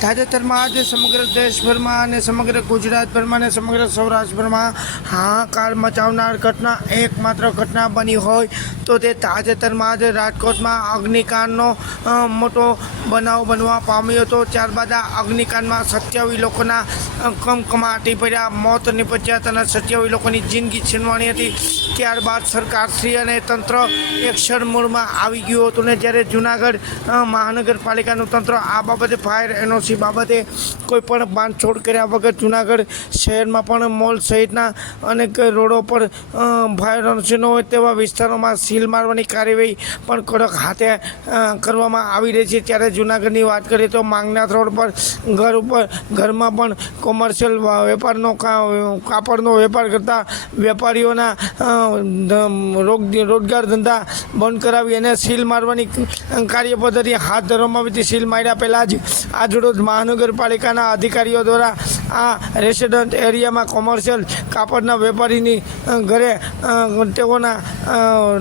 તાજેતરમાં આજે સમગ્ર દેશભરમાં અને સમગ્ર ગુજરાતભરમાં અને સમગ્ર સૌરાષ્ટ્રભરમાં હાહાકાર મચાવનાર ઘટના એકમાત્ર ઘટના બની હોય તો તે તાજેતરમાં આજે રાજકોટમાં અગ્નિકાંડનો મોટો બનાવ બનવા પામ્યો હતો. ત્યારબાદ આ અગ્નિકાંડમાં સત્યાવીસ લોકોના કમકમાટી પડ્યા મોત નિપજ્યા અને સત્યાવીસ લોકોની જિંદગી છીનવાની હતી. ત્યારબાદ સરકારશ્રી અને તંત્ર એક્શન મોડમાં આવી ગયું હતું ને જ્યારે જુનાગઢ મહાનગરપાલિકાનું તંત્ર આ બાબતે ફાયર એનઓસી બાબતે કોઈ પણ બાંધછોડ કર્યા વગર જુનાગઢ શહેરમાં પણ મોલ સહિતના અનેક રોડો પર ફાયર ન હોય તેવા વિસ્તારોમાં સીલ મારવાની કાર્યવાહી પણ કડક હાથે કરવામાં આવી રહી છે. ત્યારે જુનાગઢની વાત કરીએ તો માંગનાથ રોડ પર ઘર ઉપર, ઘરમાં પણ કોમર્શિયલ વેપારનો કાપડનો વેપાર કરતા વેપારીઓના રોજગાર ધંધા બંધ કરાવી અને સીલ મારવાની કાર્ય પદ્ધતિ હાથ ધરવામાં આવી હતી. સીલ માર્યા પહેલાં જ આજરોજ મહાનગરપાલિકાના અધિકારીઓ દ્વારા આ રેસિડન્ટ એરિયામાં કોમર્શિયલ કાપડના વેપારીની ઘરે તેઓના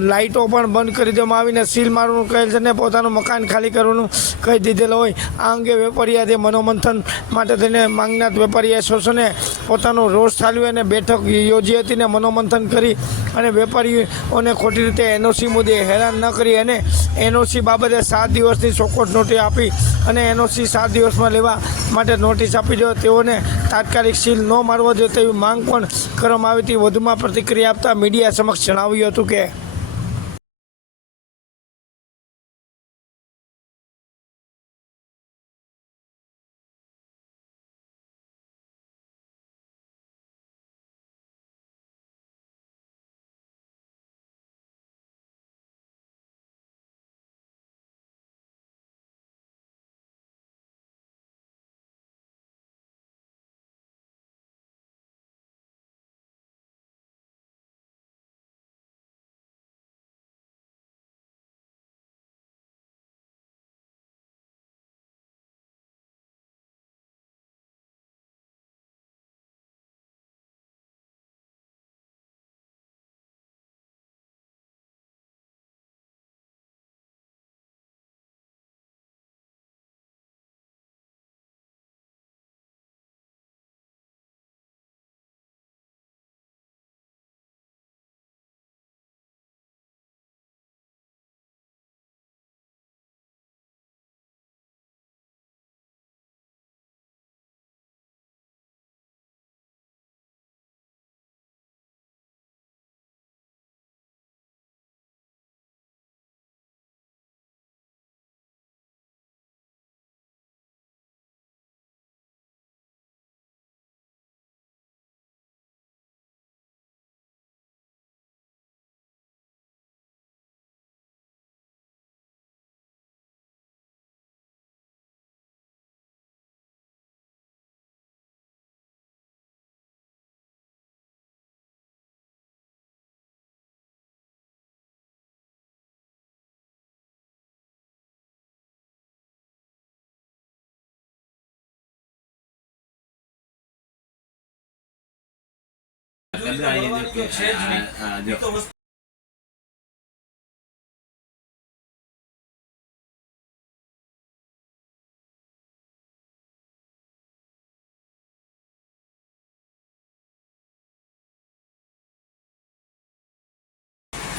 લાઇટો પણ બંધ કરી દેવામાં આવીને સીલ મારવાનું કહેલ છે ને પોતાનું મકાન ખાલી કરવાનું કહી દીધેલું હોય. આ અંગે વેપારી આજે મનોમંથન માટે થઈને માંગનાથ વેપારી એસોસિએશને પોતાનો રોષ ઠાલવી અને બેઠક યોજી હતી ને મનોમંથન કરી અને વેપારીઓને ખોટી રીતે એનઓસી મુદ્દે હેરાન ન કરી અને એનઓસી બાબતે સાત દિવસની ચોક્કસ નોટિસ આપી અને એનઓસી સાત દિવસમાં લેવા માટે નોટિસ આપી દો તેઓને તાત્કાલિક સીલ ન મારવો જોઈએ તેવી માંગ પણ કરવામાં આવી હતી. વધુમાં પ્રતિક્રિયા આપતા મીડિયા સમક્ષ જણાવ્યું હતું કે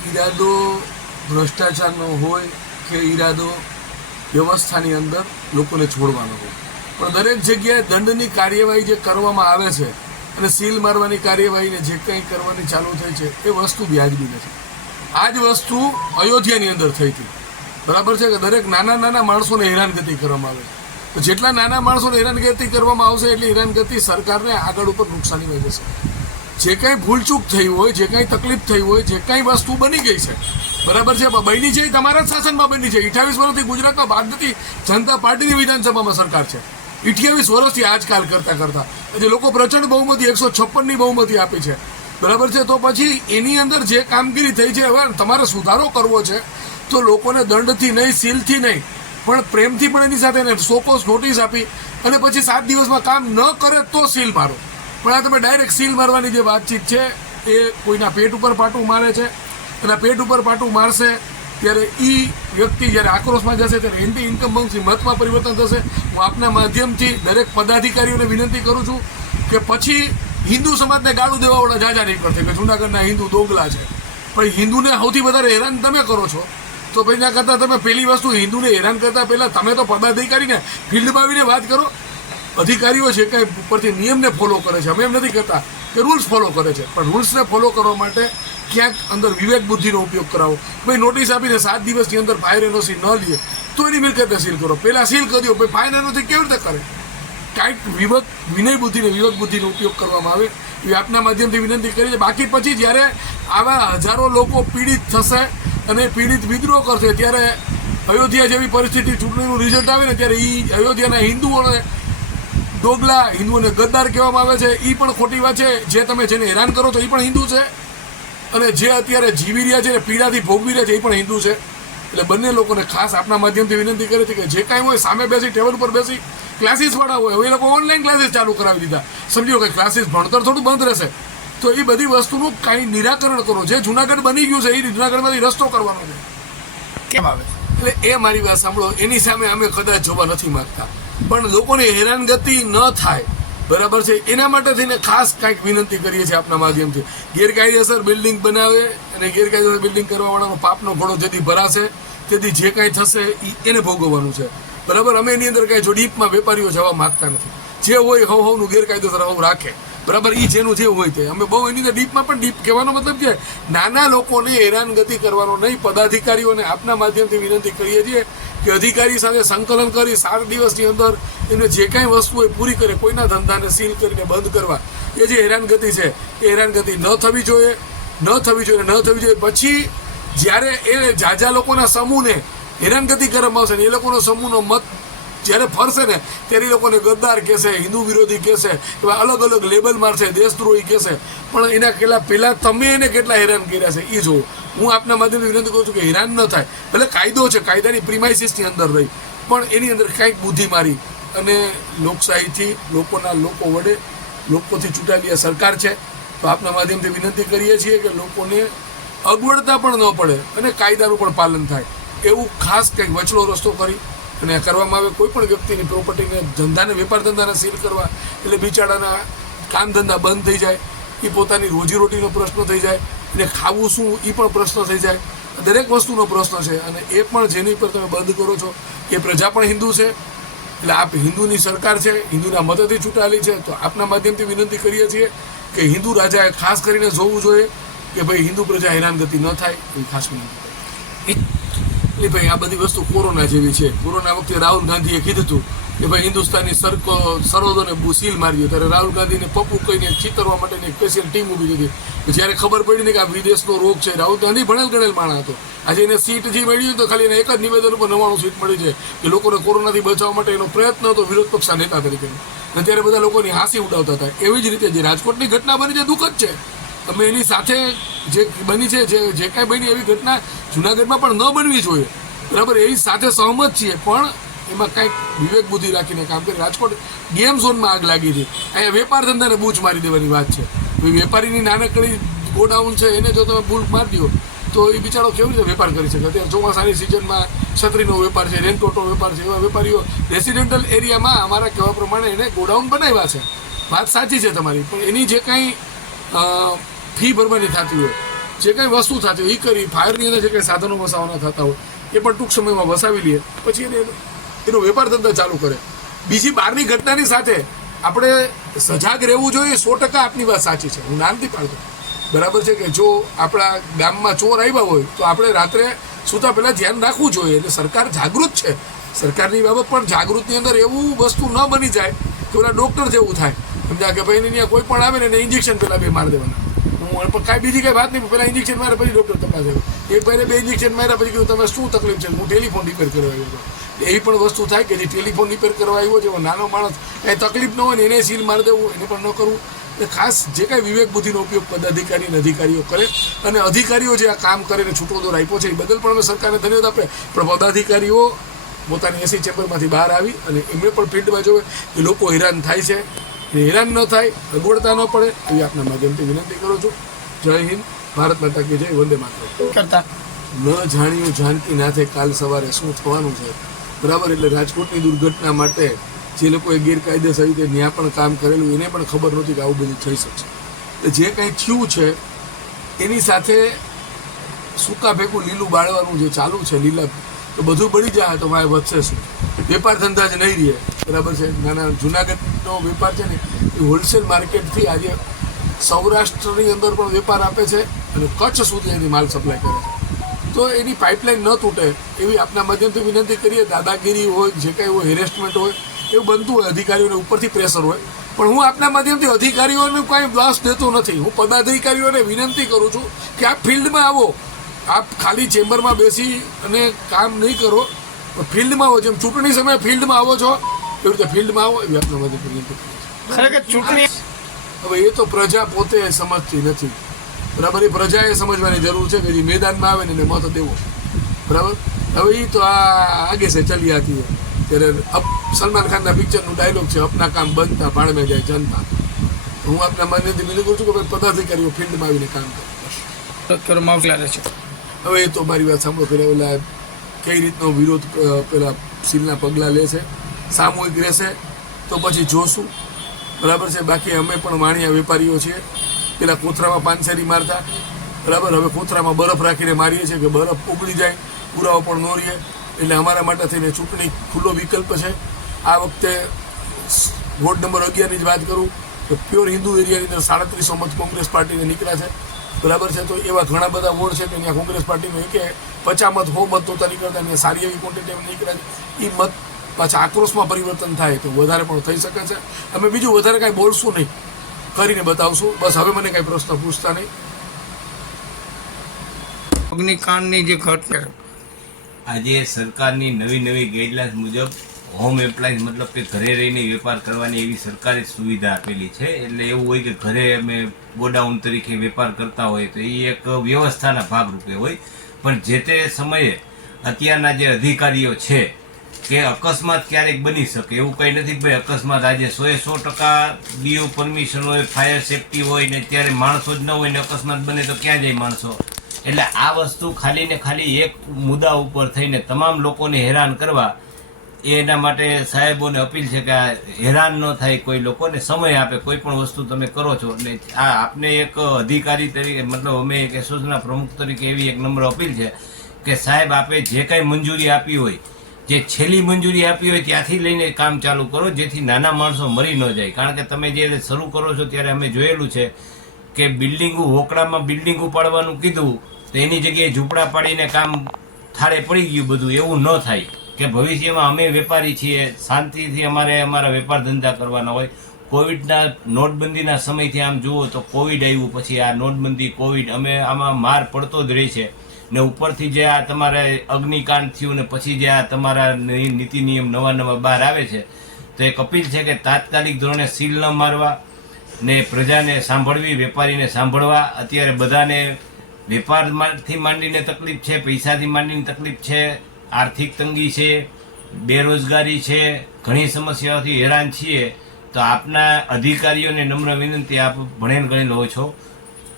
ઈરાદો ભ્રષ્ટાચારનો હોય કે ઈરાદો વ્યવસ્થાની અંદર લોકોને છોડવાનો હોય. પણ દરેક જગ્યાએ દંડની કાર્યવાહી જે કરવામાં આવે છે અને સીલ મારવાની કાર્યવાહીને જે કંઈ કરવાની ચાલુ થઈ છે, એ વસ્તુ વ્યાજબી નથી. આ જ વસ્તુ અયોધ્યાની અંદર થઈ હતી. બરાબર છે કે દરેક નાના નાના માણસોને હેરાનગતિ કરવામાં આવે તો જેટલા નાના માણસોને હેરાનગતિ કરવામાં આવશે એટલી હેરાનગતિ સરકારને આગળ ઉપર નુકસાની વહી જશે. જે કાંઈ ભૂલચૂક થઈ હોય, જે કાંઈ તકલીફ થઈ હોય, જે કાંઈ વસ્તુ બની ગઈ છે. બરાબર છે? બની છે તમારા જ શાસનમાં બની છે. અઠ્યાવીસ વર્ષથી ગુજરાતમાં ભારતીય જનતા પાર્ટીની વિધાનસભામાં સરકાર છે. અઠ્યાવીસ વર્ષથી આજકાલ કરતા કરતા. એટલે લોકો પ્રચંડ બહુમતી, એકસો છપ્પનની બહુમતી આપી છે. બરાબર છે? તો પછી એની અંદર જે કામગીરી થઈ છે, હવે તમારે સુધારો કરવો છે, તો લોકોને દંડથી નહીં, સીલથી નહીં, પણ પ્રેમથી પણ એની સાથે એને સોકોસ નોટિસ આપી અને પછી સાત દિવસમાં કામ ન કરે તો સીલ મારો. પણ આ તમે ડાયરેક્ટ સીલ મારવાની જે વાતચીત છે, એ કોઈના પેટ ઉપર પાટું મારે છે અને પેટ ઉપર પાટું મારશે ત્યારે એ વ્યક્તિ જ્યારે આક્રોશમાં જશે, ત્યારે એન્ટી ઇન્કમ મતમાં પરિવર્તન થશે. હું આપના માધ્યમથી દરેક પદાધિકારીઓને વિનંતી કરું છું કે પછી હિન્દુ સમાજને ગાળું દેવાવાળા જાજા નહીં કરશે, કે જુનાગઢના હિન્દુ દોગલા છે. પણ હિન્દુને સૌથી વધારે હેરાન તમે કરો છો. તો પછી ના કરતાં તમે પહેલી વસ્તુ હિન્દુને હેરાન કરતા પહેલાં તમે તો પદાધિકારીને ફિલ્ડમાં આવીને વાત કરો. અધિકારીઓ છે કંઈ ઉપરથી નિયમને ફોલો કરે છે. અમે એમ નથી કરતા કે રૂલ્સ ફોલો કરે છે. પણ રૂલ્સને ફોલો કરવા માટે ક્યાંક અંદર વિવેક બુદ્ધિનો ઉપયોગ કરાવો. ભાઈ નોટિસ આપીને સાત દિવસની અંદર ફાયર એનઓસી ન લે, તો એની મિલકતને સીલ કરો. પહેલાં સીલ કરી દો, ભાઈ ફાયર એનઓસી કેવી રીતે કરે? કાંઈક વિવેક, વિનય બુદ્ધિને વિવેક બુદ્ધિનો ઉપયોગ કરવામાં આવે. એ આપના માધ્યમથી વિનંતી કરી છે. બાકી પછી જ્યારે આવા હજારો લોકો પીડિત થશે અને પીડિત વિદ્રોહ કરશે, ત્યારે અયોધ્યા જેવી પરિસ્થિતિ ચૂંટણીનું રિઝલ્ટ આવે ને, ત્યારે એ અયોધ્યાના હિન્દુઓને ડોગલા હિન્દુઓને ગદ્દાર કહેવામાં આવે છે. એ પણ ખોટી વાત છે. જે તમે જેને હેરાન કરો છો એ પણ હિન્દુ છે. અને જે અત્યારે જીવી રહ્યા છે પીડાથી ભોગવી રહ્યા છે એ પણ હિન્દુ છે. એટલે બંને લોકોને ખાસ આપના માધ્યમથી વિનંતી કરી હતી કે જે કાંઈ હોય સામે બેસી ટેબલ ઉપર બેસી ક્લાસીસવાળા હોય હવે એ લોકો ઓનલાઈન ક્લાસીસ ચાલુ કરાવી દીધા. સમજો કે ક્લાસીસ ભણતર થોડું બંધ રહેશે. તો એ બધી વસ્તુનું કાંઈ નિરાકરણ કરો. જે જુનાગઢ બની ગયું છે એ જુનાગઢમાંથી રસ્તો કરવાનો છે. કેમ આવે? એટલે એ મારી વાત સાંભળો. એની સામે અમે કદાચ જોવા નથી માંગતા. પણ લોકોને હેરાનગતિ ન થાય. બરાબર છે? એના માટે થઈને ખાસ કાંઈક વિનંતી કરીએ છીએ આપના માધ્યમથી. ગેરકાયદેસર બિલ્ડિંગ બનાવે અને ગેરકાયદેસર બિલ્ડિંગ કરવાવાળાનો પાપનો ઘોડો જેથી ભરાશે, તેથી જે કાંઈ થશે એ એને ભોગવવાનું છે. બરાબર? અમે એની અંદર કાંઈ જો ડીપમાં વેપારીઓ જવા માગતા નથી. જે હોય હવ હવનું ગેરકાયદેસર હવ રાખે. બરાબર? એ જેનું જે હોય તે. અમે બહુ એની અંદર ડીપમાં પણ ડીપ કહેવાનો મતલબ છે, નાના લોકોને હેરાનગતિ કરવાનો નહીં. પદાધિકારીઓને આપના માધ્યમથી વિનંતી કરીએ છીએ કે અધિકારી સાથે સંકલન કરી સાત દિવસની અંદર એમને જે કાંઈ વસ્તુ હોય પૂરી કરે, કોઈના ધંધાને સીલ કરીને બંધ કરવા, એ જે હેરાનગતિ છે, એ હેરાનગતિ ન થવી જોઈએ, ન થવી જોઈએ, ન થવી જોઈએ. પછી જ્યારે એ જાજા લોકોના સમૂહને હેરાનગતિ કરવામાં આવશે ને એ લોકોનો સમૂહનો મત જ્યારે ફરશે ને, ત્યારે એ લોકોને ગદ્દાર કહેશે, હિન્દુ વિરોધી કહેશે, એવા અલગ અલગ લેબલ મારશે દેશદ્રોહી કહેશે. પણ એના કેટલા, પહેલાં તમે એને કેટલા હેરાન કર્યા છે એ જોવો. હું આપના માધ્યમથી વિનંતી કરું છું કે હેરાન ન થાય. ભલે કાયદો છે, કાયદાની પ્રિમાઇસીસની અંદર રહી, પણ એની અંદર કાંઈક બુદ્ધિ મારી. અને લોકશાહીથી લોકોના લોકો વડે લોકોથી ચૂંટાયેલી આ સરકાર છે, તો આપના માધ્યમથી વિનંતી કરીએ છીએ કે લોકોને અગવડતા પણ ન પડે અને કાયદાનું પણ પાલન થાય. એવું ખાસ કંઈક વચલો રસ્તો કરી અને કરવામાં આવે કોઈ પણ વ્યક્તિની પ્રોપર્ટીને ધંધાને, વેપાર ધંધાને સીલ કરવા એટલે બિચારાના કામ ધંધા બંધ થઈ જાય, એ પોતાની રોજીરોટીનો પ્રશ્ન થઈ જાય એને ખાવું શું એ પણ પ્રશ્ન થઈ જાય. દરેક વસ્તુનો પ્રશ્ન છે અને એ પણ જેની પર તમે બંધ કરો છો. એ પ્રજા પણ હિન્દુ છે. એટલે આપ હિન્દુની સરકાર છે હિન્દુના મદદથી ચૂંટાયેલી છે તો આપના માધ્યમથી વિનંતી કરીએ છીએ કે હિન્દુ રાજાએ ખાસ કરીને જોવું જોઈએ કે ભાઈ હિન્દુ પ્રજા હેરાનગતિ ન થાય એવી ખાસ વિનંતી. એટલે ભાઈ આ બધી વસ્તુ કોરોના જેવી છે. કોરોના વખતે રાહુલ ગાંધીએ કીધું હતું કે ભાઈ હિન્દુસ્તાની સરકો સરહદોને બુ સીલ માર્યો ત્યારે રાહુલ ગાંધીને પપ્પુ કહીને ચીતરવા માટેની એક સ્પેશિયલ ટીમ ઊભી હતી. જ્યારે ખબર પડી ને કે આ વિદેશનો રોગ છે, રાહુલ ગાંધી ભણેલ ગણેલ માણસ હતો. આજે એને સીટ જે મળી તો ખાલી એને એક જ નિવેદન ઉપર નવાણું સીટ મળી છે કે લોકોને કોરોનાથી બચાવવા માટે એનો પ્રયત્ન હતો વિરોધ પક્ષના નેતા તરીકે. અને ત્યારે બધા લોકોની હાંસી ઉડાવતા હતા. એવી જ રીતે જે રાજકોટની ઘટના બની છે, દુઃખદ છે. અમે એની સાથે જે બની છે, જે જે કાંઈ બની એવી ઘટના જુનાગઢમાં પણ ન બનવી જોઈએ. બરાબર? એની સાથે સહમત છીએ. પણ એમાં કાંઈક વિવેક બુદ્ધિ રાખીને કામ કરે. રાજકોટ ગેમ ઝોનમાં આગ લાગી હતી. અહીંયા વેપાર ધંધાને બૂચ મારી દેવાની વાત છે. વેપારીની નાનકડી ગોડાઉન છે, એને જો તમે બૂચ મારી દો તો એ બિચારો કેવી રીતે વેપાર કરી શકે? અત્યારે ચોમાસાની સિઝનમાં છત્રીનો વેપાર છે રેનકોટનો વેપાર છે, એવા વેપારીઓ રેસિડેન્ટલ એરિયામાં અમારા કહેવા પ્રમાણે એને ગોડાઉન બનાવ્યા છે. વાત સાચી છે તમારી, પણ એની જે કાંઈ ફી ભરવાની થતી હોય, જે કાંઈ વસ્તુ થતી હોય એ કરી, ફાયરની અંદર જે કંઈ સાધનો વસાવવાના થતા હોય, એ પણ ટૂંક સમયમાં વસાવી લઈએ પછી એને એનો વેપાર ધંધા ચાલુ કરે. બીજી બહારની ઘટનાની સાથે આપણે સજાગ રહેવું જોઈએ, સો ટકા આપની વાત સાચી છે. હું નામથી પાડતો. બરાબર છે કે જો આપણા ગામમાં ચોર આવ્યા હોય, તો આપણે રાત્રે સૂતા પહેલાં ધ્યાન રાખવું જોઈએ. એટલે સરકાર જાગૃત છે. સરકારની બાબત પણ જાગૃતની અંદર એવું વસ્તુ ન બની જાય કે પેલા ડૉક્ટર જેવું થાય. સમજા કે ભાઈ એની ત્યાં કોઈ પણ આવે ને એને ઇન્જેક્શન પહેલાં બે મારી દેવાના. કાંઈ બીજી કંઈ વાત નહીં પહેલાં ઇન્જેક્શન મારે પછી ડૉક્ટર તપાસ આવ્યો એક ભાઈને બે ઇન્જેક્શન માર્યા પછી કીધું તમે શું તકલીફ છે? હું ટેલિફોન રિપેર કરવા આવ્યો હતો. એવી પણ વસ્તુ થાય કે જે ટેલિફોન રિપેર કરવા આવ્યો છે નાનો માણસ એ તકલીફ ન હોય ને એને સીલ મારી દેવું, એને પણ ન કરવું. એટલે ખાસ જે કાંઈ વિવેક બુદ્ધિનો ઉપયોગ પદાધિકારી અને અધિકારીઓ કરે અને અધિકારીઓ જે આ કામ કરીને છૂટો દોર આપ્યો છે, એ બદલ પણ અમે સરકારને ધન્યવાદ આપે પણ પદાધિકારીઓ પોતાની એસી ચેમ્બરમાંથી બહાર આવી અને એમણે પણ ફિલ્ડમાં જોવે કે લોકો હેરાન થાય છે. એ હેરાન ન થાય અગવડતા ન પડે એવી આપના માધ્યમથી વિનંતી કરું છું. જય હિન્દ ભારત માતા કી જય વંદે માત્ર કરતા. ન જાણ્યું જાનકી નાથે કાલ સવારે શું થવાનું છે. બરાબર એટલે રાજકોટની દુર્ઘટના માટે જે લોકોએ ગેરકાયદેસર રીતે ત્યાં પણ કામ કરેલું એને પણ ખબર નહોતી કે આવું બધું થઈ શકશે. જે કંઈ થયું છે એની સાથે સૂકા ભેગું લીલું બાળવાનું જે ચાલુ છે લીલા તો બધું બળી જાય તો મારે વધશે શું? વેપાર ધંધા જ નહીં રહે. બરાબર છે? નાના જુનાગઢનો વેપાર છે ને, એ હોલસેલ માર્કેટથી આજે સૌરાષ્ટ્રની અંદર પણ વેપાર આપે છે અને કચ્છ સુધી એની માલ સપ્લાય કરે છે. તો એની પાઇપલાઇન ન તૂટે એવી આપના માધ્યમથી વિનંતી કરીએ, દાદાગીરી હોય, જે કાંઈ હોય હેરેસમેન્ટ હોય, એવું બનતું હોય, અધિકારીઓને ઉપરથી પ્રેશર હોય. પણ હું આપના માધ્યમથી અધિકારીઓને કાંઈ દાસ દેતો નથી. હું પદાધિકારીઓને વિનંતી કરું છું કે આ ફિલ્ડમાં આવો. આપ ખાલી ચેમ્બરમાં બેસી અને કામ નહીં કરો. ફિલ્ડમાં આવો જેમ ચૂંટણી સમયે ફિલ્ડમાં આવો છો એવી રીતે ફિલ્ડમાં આવો એવી આપણે બધી વિનંતી ચૂંટણી હવે એ તો પ્રજા પોતે સમજતી નથી. બરાબર? એ પ્રજાએ સમજવાની જરૂર છે કે જે મેદાનમાં આવે ને એને મત દેવો. બરાબર? હવે એ તો આ આગે છે ચલી આતી ત્યારે અપ સલમાન ખાનના પિક્ચરનું ડાયલોગ છે અપના કામ બનતા ભાડ જાય જનતા. હું આપના માન્યથી વિનંતી કરું છું કે ભાઈ પદાધિકારીઓ ફિલ્ડમાં આવીને કામ કરે. હવે એ તો મારી વાત સાંભળો પેલા ઓલા કઈ રીતનો વિરોધ પેલા સીલના પગલાં લેશે સામૂહિક રહેશે તો પછી જોશું. બરાબર છે? બાકી અમે પણ વાણિયા વેપારીઓ છીએ. પેલા કોથરામાં પાનસેરી મારતા. બરાબર? હવે કોથરામાં બરફ રાખીને મારીએ છીએ કે બરફ ઉગડી જાય, પુરાવો પણ ન રહીએ એટલે અમારા માટે થઈને ચૂંટણી ખુલ્લો વિકલ્પ છે. આ વખતે વોર્ડ નંબર અગિયારની જ વાત કરું તો પ્યોર હિન્દુ એરિયાની અંદર સાડત્રીસો મત કોંગ્રેસ પાર્ટીને નીકળ્યા છે. બરાબર છે? તો એવા ઘણા બધા વોર્ડ છે કે ત્યાં કોંગ્રેસ પાર્ટીનો એક પચા મત હો મત નહોતા નીકળતા ત્યાં સારી એવી ક્વોન્ટિટી નીકળ્યા એ મત પાછા આક્રોશમાં પરિવર્તન થાય તો વધારે પણ થઈ શકે છે. અમે બીજું વધારે કાંઈ બોલશું નહીં. કરીને બતાવશું. બસ હવે મને કાંઈ પ્રશ્ન પૂછતા નહીં. અગ્નિકાંડની જે ઘટના આજે સરકારની નવી નવી ગાઈડલાઇન્સ મુજબ હોમ એપ્લાયન્સ મતલબ કે ઘરે રહીને વેપાર કરવાની એવી સરકારે સુવિધા આપેલી છે. એટલે એવું હોય કે ઘરે અમે ગોડાઉન તરીકે વેપાર કરતા હોય તો એ એક વ્યવસ્થાના ભાગરૂપે હોય. પણ જે તે સમયે અત્યારના જે અધિકારીઓ છે કે અકસ્માત ક્યારેક બની શકે, એવું કંઈ નથી ભાઈ અકસ્માત આજે સોએ સો ટકા ડીઓ પરમિશન હોય, ફાયર સેફટી હોય ને ત્યારે માણસો જ ન હોય ને અકસ્માત બને તો ક્યાં જાય માણસો? એટલે આ વસ્તુ ખાલી ને ખાલી એક મુદ્દા ઉપર થઈને તમામ લોકોને હેરાન કરવા એના માટે સાહેબોને અપીલ છે કે આ હેરાન ન થાય કોઈ લોકોને, સમય આપે, કોઈ પણ વસ્તુ તમે કરો છો. એટલે આ આપને એક અધિકારી તરીકે, મતલબ અમે એક એસોસિએશનના પ્રમુખ તરીકે એવી એક નંબર અપીલ છે કે સાહેબ આપે જે કાંઈ મંજૂરી આપી હોય, જે છેલ્લી મંજૂરી આપી હોય ત્યાંથી લઈને કામ ચાલુ કરો, જેથી નાના માણસો મરી ન જાય. કારણ કે તમે જે શરૂ કરો છો ત્યારે અમે જોયેલું છે કે બિલ્ડિંગો હોકડામાં બિલ્ડિંગ ઉપાડવાનું કીધું, તો એની જગ્યાએ ઝૂંપડા પાડીને કામ થાળે પડી ગયું બધું, એવું ન થાય. કે ભવિષ્યમાં અમે વેપારી છીએ, શાંતિથી અમારે અમારા વેપાર ધંધા કરવાના હોય. કોવિડના નોટબંધીના સમયથી આમ જુઓ તો કોવિડ આવ્યું પછી આ નોટબંધી, કોવિડ, અમે આમાં માર પડતો જ રહે છે. ને ઉપરથી જે આ તમારે અગ્નિકાંડ થયું ને પછી જે આ તમારા નીતિ નિયમ નવા નવા બહાર આવે છે, તો એ કપિલ છે કે તાત્કાલિક ધોરણે સીલ ન મારવા ને પ્રજાને સાંભળવી, વેપારીને સાંભળવા. અત્યારે બધાને વેપારમાંથી માંડીને તકલીફ છે, પૈસાથી માંડીને તકલીફ છે. આર્થિક તંગી છે, બેરોજગારી છે, ઘણી સમસ્યાઓથી હેરાન છીએ, તો આપના અધિકારીઓને નમ્ર વિનંતી, આપ ભણેલ ગણેલ હો છો.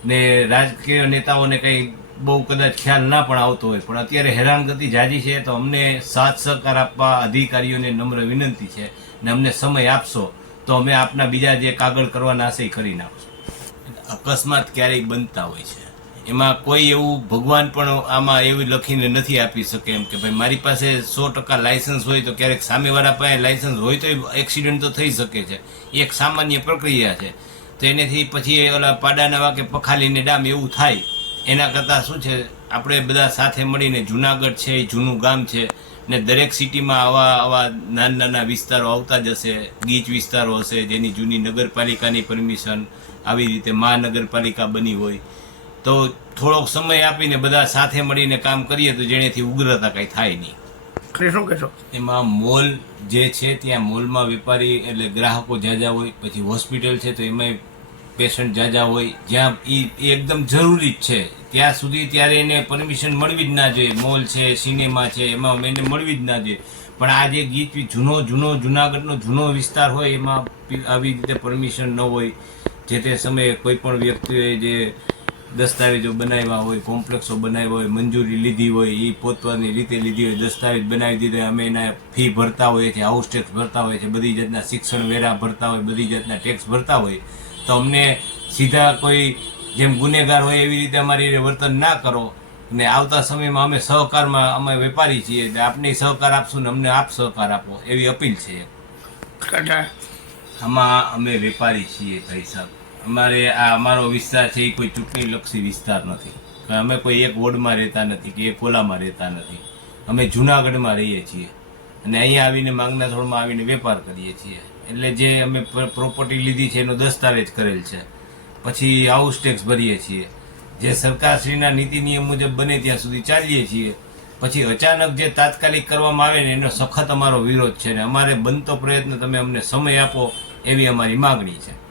ને રાજકીય નેતાઓને કંઈ બહુ કદાચ ખ્યાલ ના પણ આવતો હોય, પણ અત્યારે હેરાનગતિ જાજી છે, તો અમને સાથ સહકાર આપવા અધિકારીઓને નમ્ર વિનંતી છે, ને અમને સમય આપશો, તો અમે આપના બીજા જે કાગળ કરવાના હશે એ કરી નાખશું. અકસ્માત ક્યારેય બનતા હોય છે. એમાં કોઈ એવું ભગવાન પણ આમાં એવું લખીને નથી આપી શકે એમ કે ભાઈ, મારી પાસે સો ટકા લાયસન્સ હોય તો ક્યારેક સામેવાળા પાસે લાયસન્સ હોય તો એક્સિડન્ટ તો થઈ શકે છે. એ એક સામાન્ય પ્રક્રિયા છે. તો એનેથી પછી ઓલા પાડાના વાકે પખાલીને ડામ એવું થાય. એના કરતાં શું છે, આપણે બધા સાથે મળીને જુનાગઢ છે, એ જૂનું ગામ છે ને દરેક સિટીમાં આવા આવા નાના નાના વિસ્તારો આવતા જ હશે. ગીચ વિસ્તારો હશે જેની જૂની નગરપાલિકાની પરમિશન આવી રીતે મહાનગરપાલિકા બની હોય. તો થોડોક સમય આપીને બધા સાથે મળીને કામ કરીએ તો જેનેથી ઉગ્રતા કંઈ થાય નહીં. એટલે શું કહેશો? એમાં મોલ જે છે ત્યાં મોલમાં વેપારી એટલે ગ્રાહકો જાજા હોય પછી હોસ્પિટલ છે તો એમાંય પેશન્ટ જાજા હોય. જ્યાં એ એકદમ જરૂરી જ છે. ત્યાં સુધી ત્યારે એને પરમિશન મળવી જ ના જોઈએ. મોલ છે સિનેમા છે એમાં એને મળવી જ ના જોઈએ. પણ આ જે ગીત જૂનો જૂનો જુનાગઢનો જૂનો વિસ્તાર હોય એમાં આવી રીતે પરમિશન ન હોય. જે તે સમયે કોઈ પણ વ્યક્તિએ જે દસ્તાવેજો બનાવ્યા હોય કોમ્પ્લેક્સો બનાવ્યા હોય મંજૂરી લીધી હોય એ પોતવાની રીતે લીધી હોય દસ્તાવેજ બનાવી દીધા અમે એના ફી ભરતા હોઈએ છીએ હાઉસ ટેક્સ ભરતા હોઈએ છીએ બધી જાતના શિક્ષણ વેરા ભરતા હોય બધી જાતના ટેક્સ ભરતા હોય. તો અમને સીધા કોઈ જેમ ગુનેગાર હોય એવી રીતે અમારી રીતે વર્તન ના કરો. ને આવતા સમયમાં અમે સહકારમાં અમે વેપારી છીએ એટલે આપને સહકાર આપશું ને અમને આપ સહકાર આપો એવી અપીલ છે. આમાં અમે વેપારી છીએ ભાઈ સાહેબ. અમારે આ અમારો વિસ્તાર છે એ કોઈ ચૂંટણીલક્ષી વિસ્તાર નથી. અમે કોઈ એક વોર્ડમાં રહેતા નથી કે એક ઓલામાં રહેતા નથી. અમે જુનાગઢમાં રહીએ છીએ. અને અહીંયા આવીને માંગના થોડમાં આવીને વેપાર કરીએ છીએ. એટલે જે અમે પ્રોપર્ટી લીધી છે એનો દસ્તાવેજ કરેલ છે. પછી હાઉસ ટેક્સ ભરીએ છીએ. જે સરકારશ્રીના નીતિ નિયમ મુજબ બને ત્યાં સુધી ચાલીએ છીએ. પછી અચાનક જે તાત્કાલિક કરવામાં આવે ને એનો સખત અમારો વિરોધ છે ને અમારે બનતો પ્રયત્ન તમે અમને સમય આપો એવી અમારી માગણી છે.